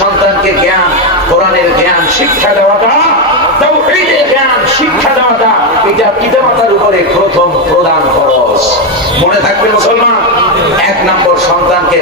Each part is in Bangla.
সন্তানকে জ্ঞান, কোরআনের জ্ঞান, শিক্ষা দেওয়াটা প্রথম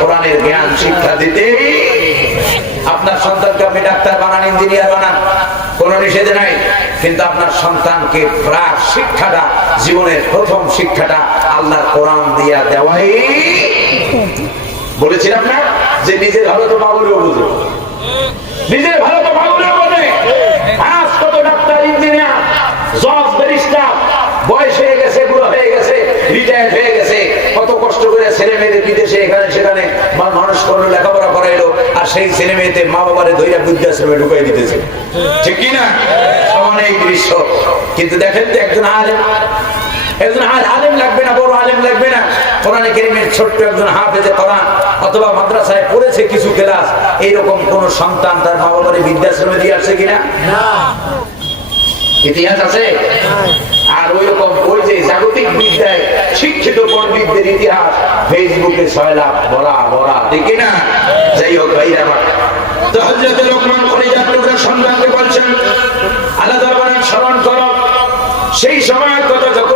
কোরআনের শিক্ষা দিতে। আপনার সন্তানকে আপনি ডাক্তার বানান বানান নিষেধ নাই। কিন্তু আপনার সন্তানকে প্রাক শিক্ষাটা, জীবনের প্রথম শিক্ষাটা আল্লাহ কোরআন দিয়া দেওয়াই। বলেছিলাম না যে নিজের ভালো তো বাবুলেও বুঝে নিজের ভালো তো বাবুলেও বোঝে আজ কত ডাক্তার ইঞ্জিনিয়ার জজ ব্যারিস্টার বয়স হয়ে গেছে বুড়ো হয়ে গেছে রিটায়ার হয়ে গেছে কত কষ্ট করে ছেলে মেয়েদের বিদেশে এখানে সেখানে মা- মানুষ করল লেখাপড়া করাইলো আর সেই ছেলে মেয়েতে মা বাবারে ধৈর্য বৃদ্ধাশ্রমে ঢুকাই দিতেছে। ঠিক কি না সমান এই দৃশ্য। কিন্তু দেখেন তো একজন আলেম একজন আল- আলেম লাগবে না বড় আলেম লাগবে না। কোরআনে কেরিমের ছোট্ট একজন হাফেজে কোরআন অথবা মাদ্রাসায় পড়েছে কিছু ক্লাস এইরকম কোন সন্তান তার মা বাবারে বৃদ্ধাশ্রমে দিয়ে আসছে কিনা? ইতিহাস আছে? আর ওই রকম ওই যে জাগতিক বিদ্যায় শিক্ষিত পণ্ডিতদের ইতিহাস ফেসবুকে ছয় লাখ বলা বলা দেখি না যাই হোক ভাইরা আমার। তো হজরত লোকমান করে যাত্রা সন্তানকে বলছেন আল্লাহ দরবারে স্মরণ করো সেই সময় কথা যখন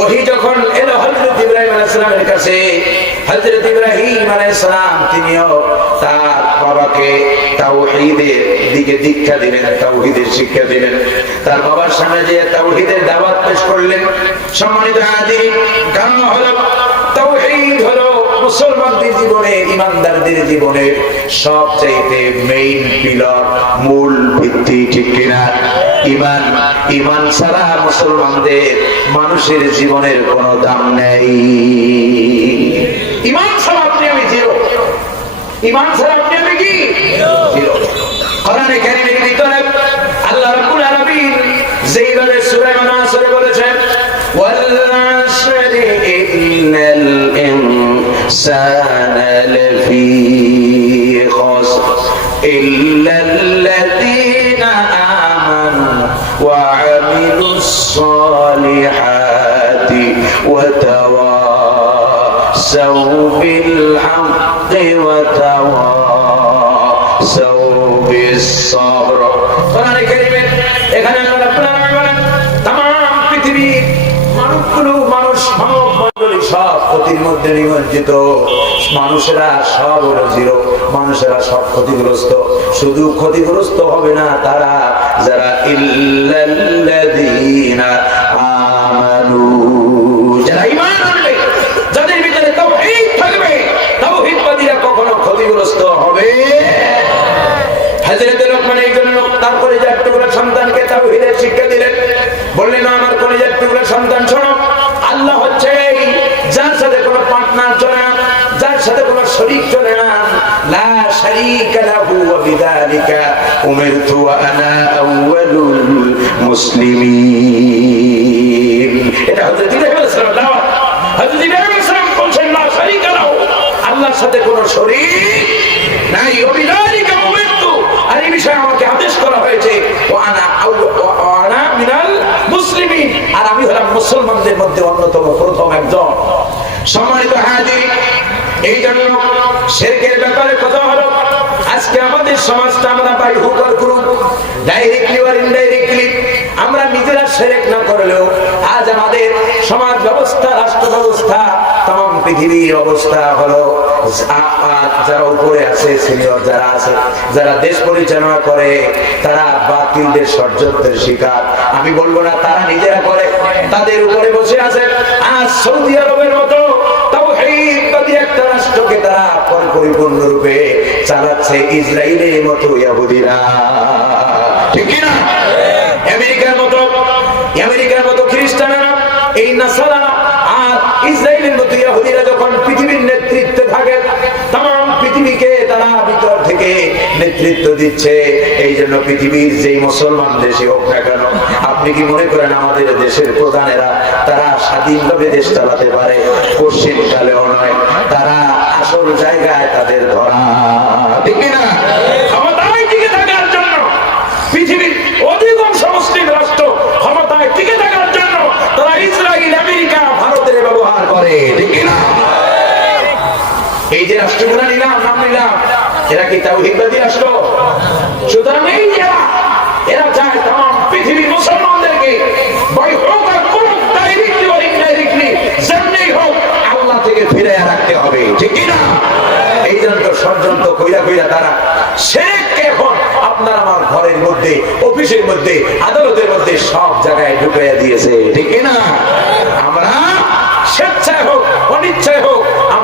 ওহি যখন এলো হযরত ইব্রাহিম আলাইহিস সালামের কাছে, হযরত ইব্রাহিম আলাইহিস সালাম তিনিও তার বাবাকে দিকে দীক্ষা দিলেন শিক্ষা দিলেন। তার বাবার সামনে যে পেশ করলেন, সম্মানিত মুসলমানদের জীবনে, ইমানদারদের জীবনে সবচাইতে মেইন পিলার মূল ভিত্তি, ঠিক কিনা? ইমান ইমান ছাড়া মুসলমানদের মানুষের জীবনের কোনো দাম নেই ইমান ছাড়া আপনি আমি জিরো ইমান ছাড়া আপনি আমি কি জিরো কোরআনে কারীমের ভিতরে আল্লাহ রাব্বুল আলামিন যেইভাবে সূরা নাসরে বলেছেন ওয়াল আশরি ইন্নাল ইনসানা লাফি খাসর إلا وتواصوا بالصبر قرآن الكريم এখানে আল্লাহ রাব্বুল আলামিন বলেন তাম পৃথিবীর মানুষগুলো মানুষ মানব মণ্ডলী সব ক্ষতির মধ্যে নিমজ্জিত মানুষেরা সব হলো জিরো মানুষেরা সব ক্ষতিগ্রস্ত শুধু ক্ষতিগ্রস্ত হবে না তারা যারা ইল্লাল্লাযীনা আমানু হাজরত লোকমান এই সন্তানকে তাওহীদের শিক্ষা দিলেন। বললেন আমার কলেজার টুকরা সন্তান শোনো। আল্লাহ হচ্ছে যার সাথে কোনো পার্টনার চলে না, যার সাথে কোনো শরীক চলে না। লা সাথে নাই। ওয়া বিষয়ে আমাকে আদেশ করা হয়েছে মুসলিমিন আর আমি হলাম মুসলমানদের মধ্যে অন্যতম প্রথম একজন। সম্মানিত হাজির, এই জন্য শেরকের ব্যাপারে কথা হলো, আজকে আমাদের সমাজটা আমরা পাই হুকর করুন। ডাইরেক্টলি আর ইনডাইরেক্টলি আমরা নিজেরা সেরেক না করলেও আমাদের সমাজ ব্যবস্থা, রাষ্ট্র ব্যবস্থা, তাম পৃথিবীর অবস্থা হলো যারা উপরে আছে, সিনিয়র যারা আছে, যারা দেশ পরিচালনা করে, তারা বাতিলদের, ষড়যন্ত্রের শিকার। আমি বলব না, তারা নিজেরা করে, তাদের উপরে বসে আছেন। আর সৌদি আরবের মতো, আমেরিকার নাসারা আর ইসরায়েলের মতো ইহুদিরা যখন পৃথিবীর নেতৃত্বে থাকে, তাম পৃথিবীকে তারা ভিতর থেকে নেতৃত্ব দিচ্ছে। এই জন্য পৃথিবীর যেই মুসলমান দেশে হোক না কেন, আপনি কি মনে করেন আমাদের দেশের প্রধানেরা তারা স্বাধীনভাবে দেশ চালাতে পারে? পশ্চিম কালেও নয়, তারা আসল জায়গায় তাদের ধরা। ঠিক না করে ঠিক কি না এই যে রাষ্ট্রগুলো নিলাম নাম নিলাম এরা কি তাওহীদবাদী রাষ্ট্র সুতরাং এই এরা এরা চায় তাম পৃথিবীর মুসলমানদেরকে বই হোক আর কোন ডাইরেক্টলি বা ইনডাইরেক্টলি যেমনি হোক আল্লাহ থেকে ফিরে রাখতে হবে ঠিক কি না এই জন্য তো ষড়যন্ত্র কইরা কইরা তারা শেখকে এখন আপনার আমার ঘরের মধ্যে অফিসের মধ্যে আদালতের মধ্যে সব জায়গায় ঢুকাইয়া দিয়েছে ঠিক কি না আমরা স্বেচ্ছায় হোক অনিচ্ছায় হোক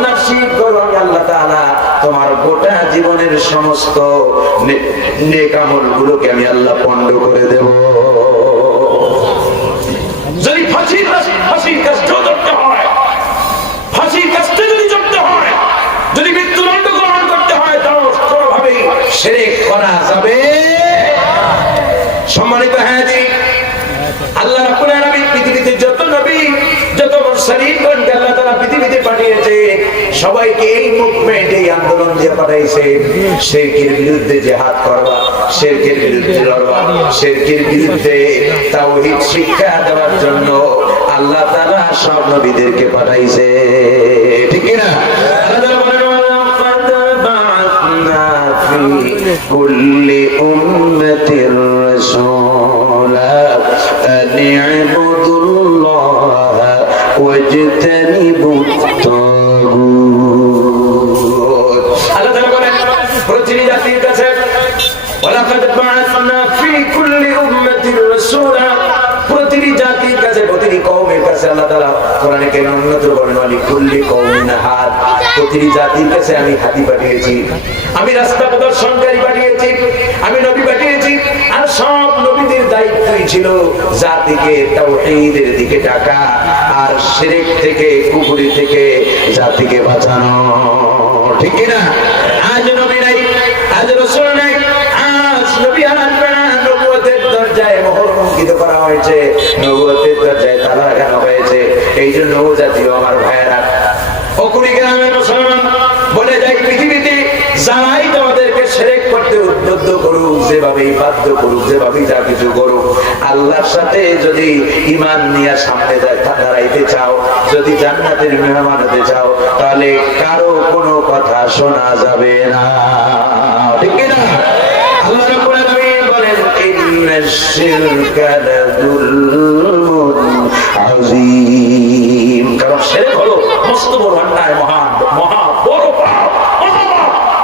পার্টনারশিপ করো আমি আল্লাহ তাআলা তোমার গোটা জীবনের সমস্ত নেক আমলগুলোকে আমি আল্লাহ পণ্ড করে দেব। যদি ফাঁসির ফাঁসির ধরতে হয়, ফাঁসির কাজটা যদি ধরতে হয়, যদি মৃত্যুদণ্ড গ্রহণ করতে হয়, তাও কোনোভাবেই করা যাবে। সম্মানিত হ্যাঁ জি আল্লাহ রাব্বুল আলামিন পৃথিবীতে যত নবী যত মুরসালিন গণকে আল্লাহ তাআলা পৃথিবীতে পাঠিয়েছে সবাইকে এই মুভমেন্ট এই আন্দোলন দিয়ে পাঠাইছে শিরকের বিরুদ্ধে জিহাদ করবা শিরকের বিরুদ্ধে লড়বা শিরকের বিরুদ্ধে তাওহীদ শিক্ষা দেওয়ার জন্য আল্লাহ তাআলা সব নবীদেরকে পাঠাইছে ঠিক কি না আল্লাহ তাআলা বলেন وَلَقَدْ بَعَثْنَا فِي كُلِّ أُمَّةٍ আমি রাস্তা প্রদর্শনকারী পাঠিয়েছি, আমি নবী পাঠিয়েছি, আর সব নবীদের দায়িত্বই ছিল জাতিকে, তাওহীদের দিকে ডাকা, আর শিরক থেকে, কুফরি থেকে জাতিকে বাঁচানো। ঠিক না মোহর করা হয়েছে, নবুয়তের দরজায় তালা লাগানো হয়েছে। এই জন্য জাতীয় আমার ভাইয়েরা অকুড়ি গ্রামের মুসলমান, বলে যায় পৃথিবীতে, যারাই তোমাদেরকে সেরেক করতে উদ্বুদ্ধ করুক, যেভাবেই বাধ্য করুক, যেভাবেই যা কিছু করুক, আল্লাহর সাথে যদি ইমান নিয়ে সামনে দাঁড়াইতে চাও, যদি জান্নাতের মেহমান হতে চাও, তাহলে কারও কোনো কথা শোনা যাবে না ঠিক কি না আল্লাহ রাব্বুল আলামিন বলেন শিরকা লাযুলমুন আযীম কারণ শিরক হলো মস্ত বড় অন্যায় মহান, মহা বড় পাপ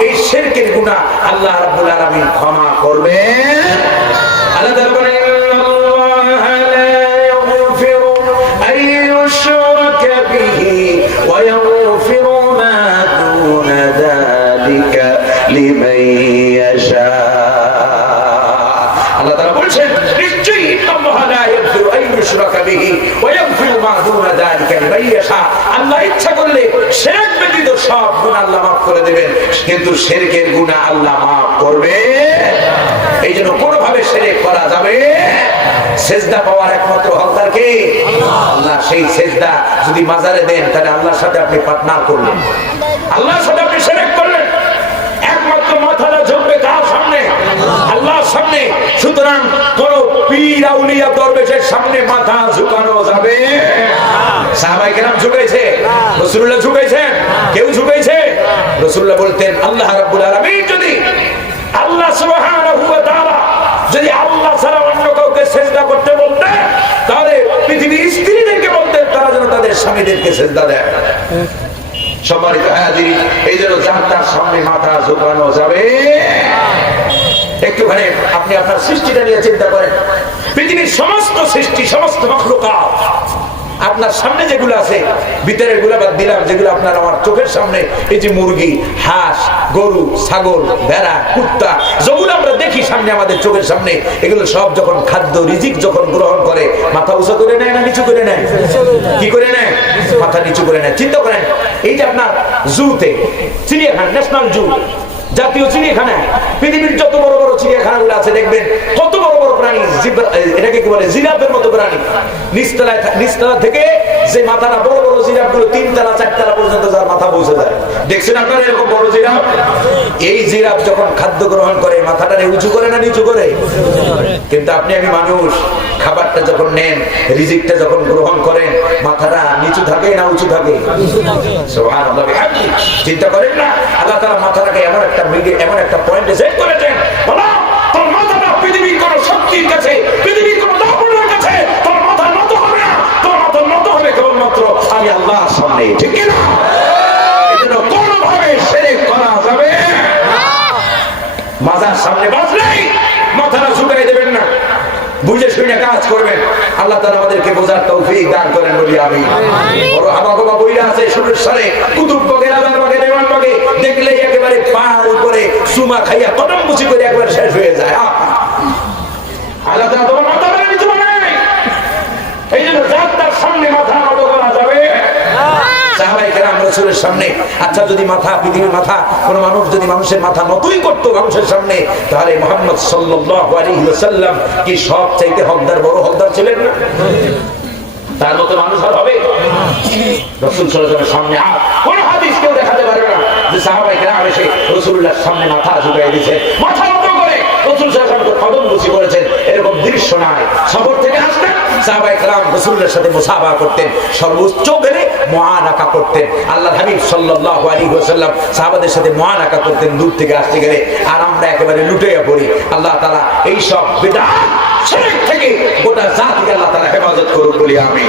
এই শিরকের গুনাহ আল্লাহ রাব্বুল আলামিন ক্ষমা করবেন। আল্লাহ তাআলা বলেন, ইন্নাল্লাহা লা ইয়াগফিরু আন ইউশরাকা আল্লাহ দেবেন। কিন্তু গুনাহ আল্লাহ মাফ করবে। এই জন্য কোনোভাবে সেরেক করা যাবে সেজদা পাওয়ার একমাত্র হকদার কে? আল্লাহ। সেই সেজদা যদি মাজারে দেন, তাহলে আল্লাহর সাথে আপনি পার্টনার করলেন। আল্লাহর সাথে সামনে। সুতরাং কোন পীর আউলিয়া দরবেশের সামনে মাথা ঝুঁকানো যাবে সাহাবাই কেউ রসুল্লাহ বলতেন, আল্লাহ রাব্বুল আলামিন যদি আল্লাহ সুবহানাহু ওয়া তাআলা যদি আল্লাহ অন্য কাউকে সেজদা করতে বলতেন, তাহলে পৃথিবীর স্ত্রীদেরকে বলতেন, তারা যেন তাদের স্বামীদেরকে সেজদা দেয়। সম্মানিত হাজির এই জন্য যার সামনে মাথা ঝুঁকানো একটুখানি আপনি আপনার সৃষ্টিটা নিয়ে চিন্তা করেন। পৃথিবীর সমস্ত সৃষ্টি, সমস্ত মখলুকাত, আপনার সামনে যেগুলো আছে, ভিতরেরগুলা বাদ দিলাম, যেগুলো আপনার আমার চোখের সামনে, এই যে মুরগি, হাঁস, গরু, ছাগল, ভেড়া, কুত্তা, যেগুলো আমরা দেখি সামনে আমাদের চোখের সামনে, এগুলো সব যখন খাদ্য, রিজিক যখন গ্রহণ করে, মাথা উঁচু করে নেয় না নিচু করে নেয়? কি করে নেয়? মাথা নিচু করে নেয়। চিন্তা করেন, এই যে আপনার জুতে, চিড়িয়াখানা, ন্যাশনাল জু জাতীয় চিড়িয়াখানা পৃথিবীর যত বড় বড় চিড়িয়াখানাগুলো আছে, দেখবেন কত বড় বড় প্রাণী এটাকে কি বলে, জিরাফের মতো প্রাণী। নিচতলায় নিচতলা থেকে যে মাথাটা, বড় বড় জিরাফগুলো তিনতলা, চারতলা পর্যন্ত যার মাথা পৌঁছে যায়। দেখছেন আপনারা এরকম বড় জিরাফ? এই জিরাফ যখন খাদ্য গ্রহণ করে মাথাটা উঁচু করে না নিচু করে? কিন্তু আপনি, আমি মানুষ, খাবারটা যখন নেন, রিজিকটা যখন গ্রহণ করেন, মাথাটা নিচু থাকে না উঁচু থাকে? চিন্তা করেন না, আল্লাহ তাআলা মাথাটাকে এমন একটা মিডে এমন একটা পয়েন্টে সেট করেছেন, বলো তোর মাথাটা পৃথিবীর কোন কাছে, পৃথিবীর কোন দাপটের কাছে তোর মাথা নত হবে তোর মাথা নত হবে কেবলমাত্র আমি আল্লাহর সামনে। ঠিক কি না? এজন্য কোনোভাবে করা যাবে মাজার সামনে বাঁচলেই মাথাটা ঝুঁকাই দেবেন না বুঝে শুনে কাজ করবেন। আল্লাহ তারা আমাদেরকে বোঝার তৌফিক দান করেন বলি আমি বড় হাবাগোবা বইরা আছে সুরের সারে কুতুব বগে রাজার বগে দেওয়ান বগে দেখলেই একেবারে পাহাড় উপরে সুমা খাইয়া কদম মুচি করে একবার শেষ হয়ে যায়! আল্লাহ তোমার মাথা মেরে নিচু বানায় এই জন্য যার তার সামনে মাথা নত করা যাবে সাহাবাই কেরাম রসুলের সামনে। আচ্ছা যদি মাথা, পৃথিবীর মাথা, কোন মানুষ যদি মানুষের মাথা নতই করতো মানুষের সামনে, তাহলে মোহাম্মদ আলাইহি কি সব চাইতে হকদার, বড় হকদার ছিলেন না? তার মতো মানুষ হবে? দৃশ্য নয় সফর থেকে আসতেন আল্লাহ হাবিব সাহাবাদের সাথে মহানাকা করতেন, দূর থেকে আসতে গেলে। আর একেবারে লুটেয়া পড়ি। আল্লাহ তালা এইসব বিদআত থেকে গোটা জাতিকে আল্লাহ তাআলা হেফাজত করুন বলি আমি